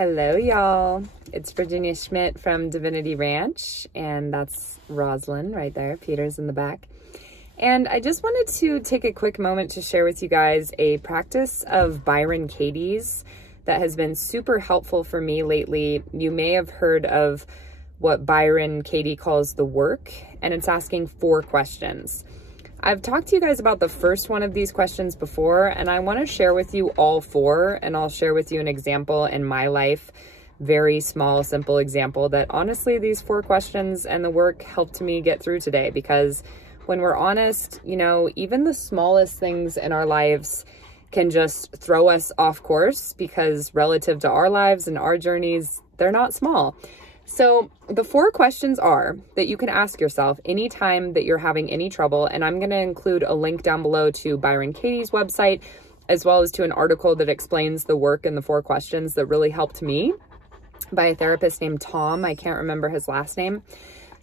Hello, y'all. It's Virginia Schmidt from Divinity Ranch, and that's Rosalind right there. Peter's in the back. And I just wanted to take a quick moment to share with you guys a practice of Byron Katie's that has been super helpful for me lately. You may have heard of what Byron Katie calls the work, and it's asking 4 questions. I've talked to you guys about the first one of these questions before, and I want to share with you all 4, and I'll share with you an example in my life, very small, simple example that honestly these 4 questions and the work helped me get through today, because when we're honest, you know, even the smallest things in our lives can just throw us off course, because relative to our lives and our journeys, they're not small. So the 4 questions are that you can ask yourself anytime that you're having any trouble, and I'm going to include a link down below to Byron Katie's website, as well as to an article that explains the work and the 4 questions that really helped me by a therapist named Tom. I can't remember his last name.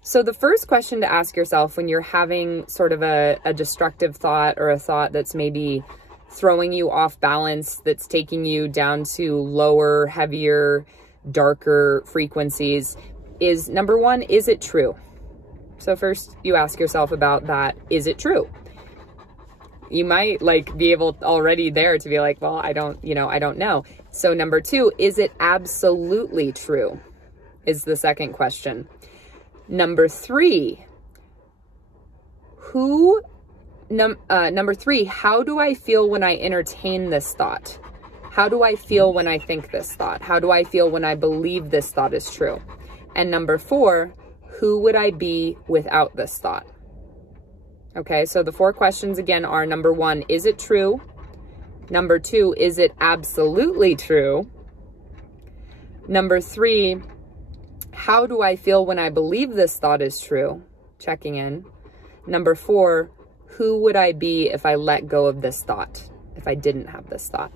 So the first question to ask yourself when you're having sort of a destructive thought, or a thought that's maybe throwing you off balance, that's taking you down to lower, heavier, darker frequencies, is number 1, is it true? So first you ask yourself about that. Is it true? You might be able already there to be like, well, I don't know. So number 2, is it absolutely true? Is the second question. Number 3, number 3, how do I feel when I entertain this thought? How do I feel when I think this thought? How do I feel when I believe this thought is true? And number 4, who would I be without this thought? Okay, so the 4 questions again are: number 1, is it true? Number 2, is it absolutely true? Number 3, how do I feel when I believe this thought is true? Checking in. Number 4, who would I be if I let go of this thought, if I didn't have this thought?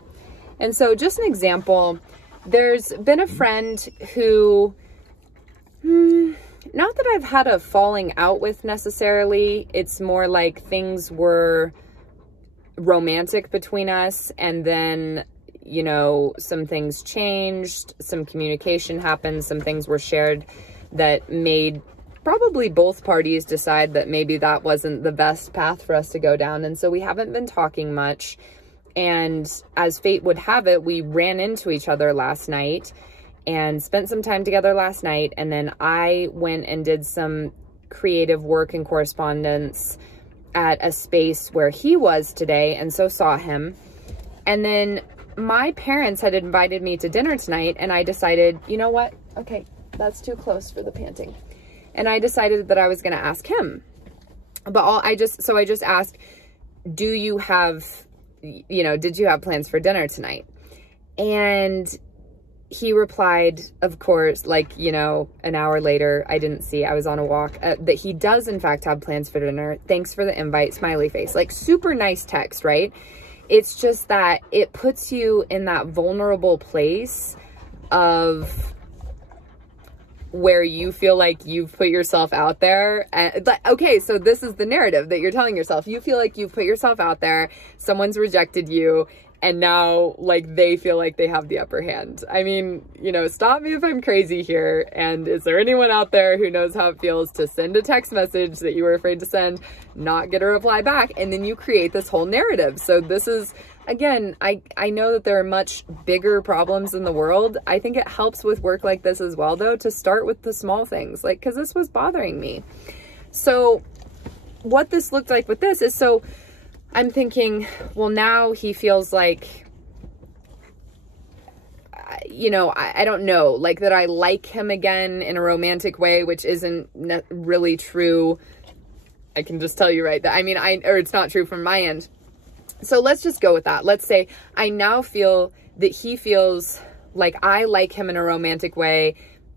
And so just an example, there's been a friend who, not that I've had a falling out with necessarily, it's more like things were romantic between us, and then, you know, some things changed, some communication happened, some things were shared that made probably both parties decide that maybe that wasn't the best path for us to go down. And so we haven't been talking much. And as fate would have it, we ran into each other last night and spent some time together last night. And then I went and did some creative work and correspondence at a space where he was today, and so saw him. And then my parents had invited me to dinner tonight, and I decided, you know what? Okay, that's too close for the panting. And I decided that I was going to ask him. But I just asked, do you have, you know, did you have plans for dinner tonight? And he replied, of course, like, you know, an hour later, I didn't see, I was on a walk, that he does in fact have plans for dinner. Thanks for the invite, smiley face. Like, super nice text, right? It's just that it puts you in that vulnerable place of where you feel like you've put yourself out there. Okay, so this is the narrative that you're telling yourself. You feel like you've put yourself out there, someone's rejected you, and now, like, they feel like they have the upper hand. I mean, you know, stop me if I'm crazy here. And is there anyone out there who knows how it feels to send a text message that you were afraid to send, not get a reply back, and then you create this whole narrative? So this is, again, I know that there are much bigger problems in the world. I think it helps with work like this as well, though, to start with the small things, like, because this was bothering me. So what this looked like with this is, so I'm thinking, well, now he feels like, you know, I don't know, like that I like him again in a romantic way, which isn't really true. I can just tell you right that, I mean, or it's not true from my end. So let's just go with that. Let's say I now feel that he feels like I like him in a romantic way,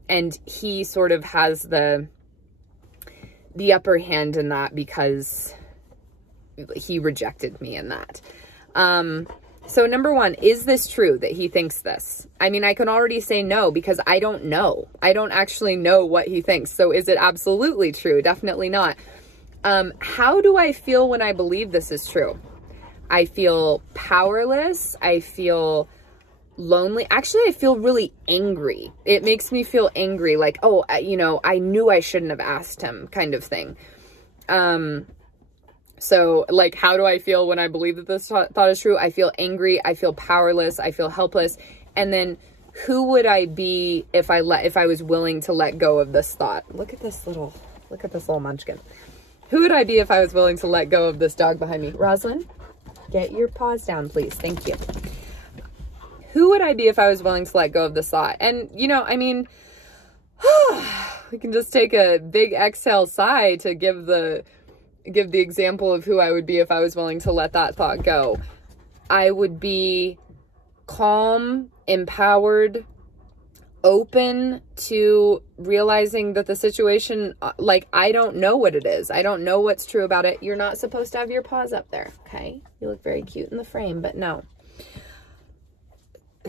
and he sort of has the upper hand in that because he rejected me in that. So number 1, is this true that he thinks this? I mean, I can already say no, because I don't know. I don't actually know what he thinks. So is it absolutely true? Definitely not. How do I feel when I believe this is true? I feel powerless. I feel lonely. Actually, I feel really angry. It makes me feel angry, like, oh, you know, I knew I shouldn't have asked him, kind of thing. So like, how do I feel when I believe that this thought is true? I feel angry. I feel powerless. I feel helpless. And then who would I be if I was willing to let go of this thought? Look at this little munchkin. Who would I be if I was willing to let go of this dog behind me? Rosalind, get your paws down, please. Thank you. Who would I be if I was willing to let go of this thought? And, you know, I mean, we can just take a big exhale sigh to give the example of who I would be if I was willing to let that thought go. I would be calm, empowered, open to realizing that the situation, like, I don't know what it is. I don't know what's true about it. You're not supposed to have your paws up there, okay? You look very cute in the frame, but no.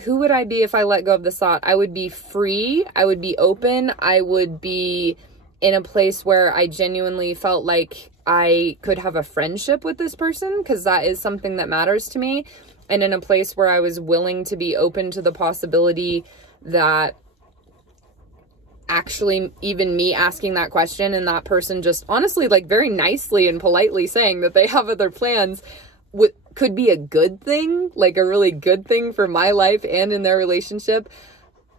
Who would I be if I let go of this thought? I would be free. I would be open. I would be in a place where I genuinely felt like I could have a friendship with this person, because that is something that matters to me. And in a place where I was willing to be open to the possibility that actually even me asking that question and that person just honestly, like, very nicely and politely saying that they have other plans could be a good thing, like a really good thing for my life and in their relationship.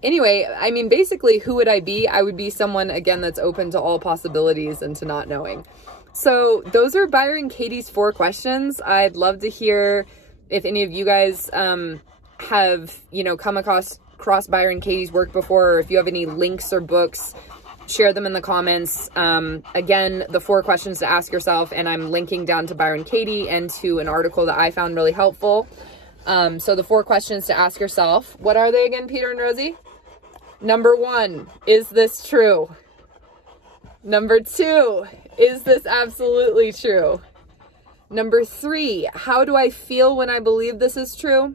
Anyway, I mean, basically, who would I be? I would be someone, again, that's open to all possibilities and to not knowing. So those are Byron Katie's 4 questions. I'd love to hear if any of you guys have, you know, come across Byron Katie's work before, or if you have any links or books, share them in the comments. Again, the 4 questions to ask yourself, and I'm linking down to Byron Katie and to an article that I found really helpful. So the 4 questions to ask yourself, what are they again, Peter and Rosie? Number 1, is this true? Number 2, is this absolutely true? Number 3, how do I feel when I believe this is true?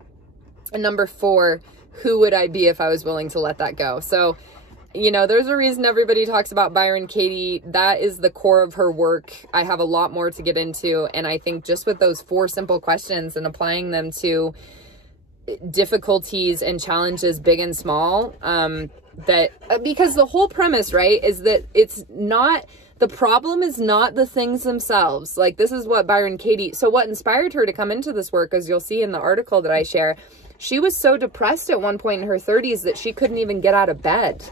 And number 4, who would I be if I was willing to let that go? So, you know, there's a reason everybody talks about Byron Katie. That is the core of her work. I have a lot more to get into. And I think just with those 4 simple questions and applying them to difficulties and challenges, big and small, because the whole premise, right, is that it's not, the problem is not the things themselves. Like, this is what Byron Katie, so what inspired her to come into this work, as you'll see in the article that I share, she was so depressed at one point in her 30s that she couldn't even get out of bed,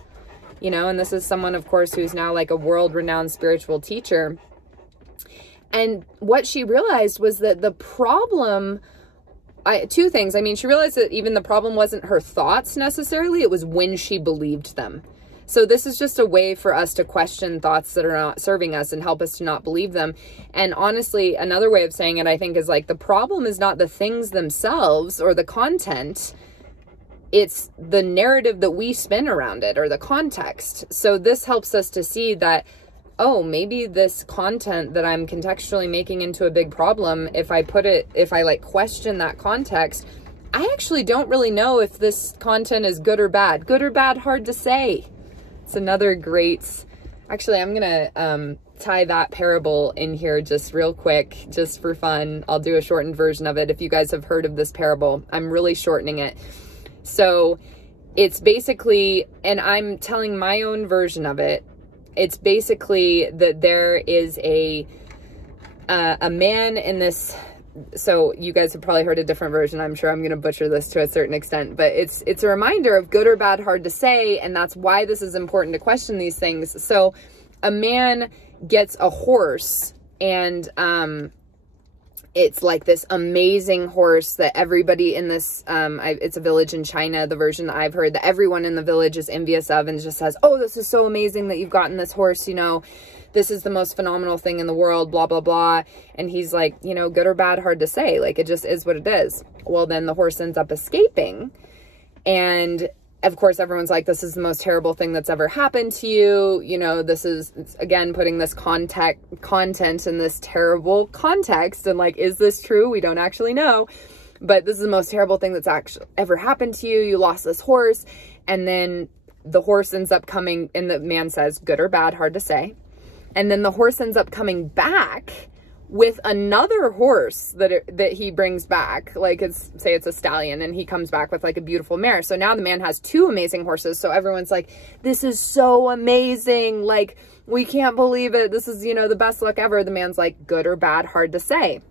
you know, and this is someone, of course, who's now like a world-renowned spiritual teacher. And what she realized was that the problem, 2 things. I mean, she realized that even the problem wasn't her thoughts necessarily, it was when she believed them. So this is just a way for us to question thoughts that are not serving us and help us to not believe them. And honestly, another way of saying it, I think, is like, the problem is not the things themselves or the content. It's the narrative that we spin around it, or the context. So this helps us to see that, oh, maybe this content that I'm contextually making into a big problem, if I like question that context, I actually don't really know if this content is good or bad. Good or bad, hard to say. It's another great, actually, I'm going to tie that parable in here just real quick, just for fun. I'll do a shortened version of it. If you guys have heard of this parable, I'm really shortening it. So it's basically, and I'm telling my own version of it. It's basically that there is a man in this, so you guys have probably heard a different version. I'm sure I'm going to butcher this to a certain extent, but it's a reminder of good or bad, hard to say. And that's why this is important to question these things. So a man gets a horse, and it's like this amazing horse that everybody in this, it's a village in China, the version that I've heard, that everyone in the village is envious of and just says, oh, this is so amazing that you've gotten this horse, you know, this is the most phenomenal thing in the world, blah, blah, blah. And he's like, you know, good or bad, hard to say. Like, it just is what it is. Well, then the horse ends up escaping. And of course, everyone's like, this is the most terrible thing that's ever happened to you. You know, this is, again, putting this content in this terrible context. And like, is this true? We don't actually know. But this is the most terrible thing that's actually ever happened to you. You lost this horse. And then the horse ends up coming, and the man says, good or bad, hard to say. And then the horse ends up coming back with another horse that he brings back. Like, say it's a stallion, and he comes back with like a beautiful mare. So now the man has 2 amazing horses. So everyone's like, this is so amazing. Like, we can't believe it. This is, you know, the best luck ever. The man's like, good or bad, hard to say.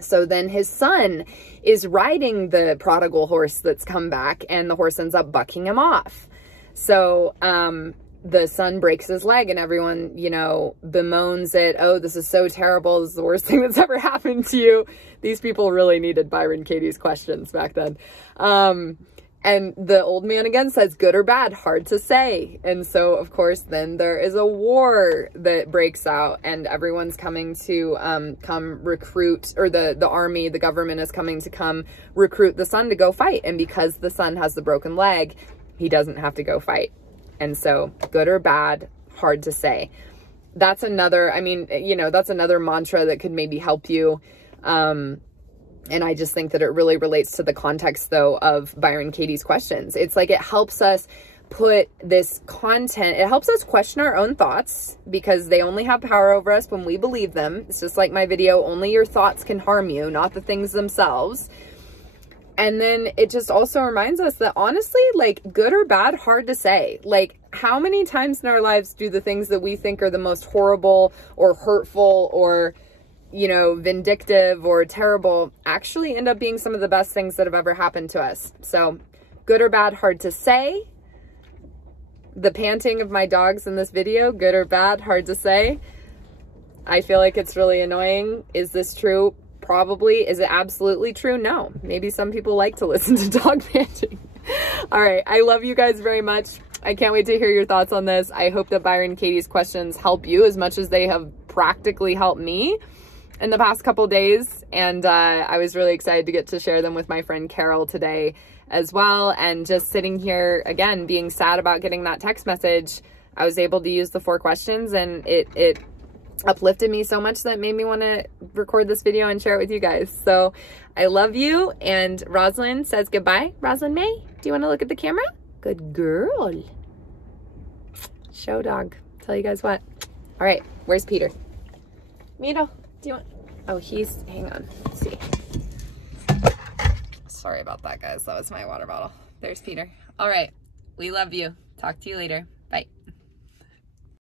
So then his son is riding the prodigal horse that's come back, and the horse ends up bucking him off. So, the son breaks his leg, and everyone, you know, bemoans it. Oh, this is so terrible. This is the worst thing that's ever happened to you. These people really needed Byron Katie's questions back then. And the old man again says, good or bad, hard to say. And so, of course, then there is a war that breaks out, and everyone's coming to come recruit, or the army, the government is coming to come recruit the son to go fight. And because the son has the broken leg, he doesn't have to go fight. And so, good or bad, hard to say. That's another, I mean, you know, that's another mantra that could maybe help you. And I just think that it really relates to the context, though, of Byron Katie's questions. It's like it helps us put this content, it helps us question our own thoughts, because they only have power over us when we believe them. It's just like my video, only your thoughts can harm you, not the things themselves. And then it just also reminds us that, honestly, like, good or bad, hard to say. Like, how many times in our lives do the things that we think are the most horrible or hurtful or, you know, vindictive or terrible actually end up being some of the best things that have ever happened to us? So, good or bad, hard to say. The panting of my dogs in this video, good or bad, hard to say. I feel like it's really annoying. Is this true? Probably. Is it absolutely true? No. Maybe some people like to listen to dog panting. All right. I love you guys very much. I can't wait to hear your thoughts on this. I hope that Byron Katie's questions help you as much as they have practically helped me in the past couple days. And I was really excited to get to share them with my friend Carol today as well. And just sitting here, again, being sad about getting that text message, I was able to use the 4 questions, and it uplifted me so much that it made me want to record this video and share it with you guys. So I love you. And Rosalind says goodbye. Rosalind May, do you want to look at the camera? Good girl. Show dog. Tell you guys what. All right. Where's Peter? Mito, do you want? Oh, hang on. Let's see. Sorry about that, guys. That was my water bottle. There's Peter. All right. We love you. Talk to you later.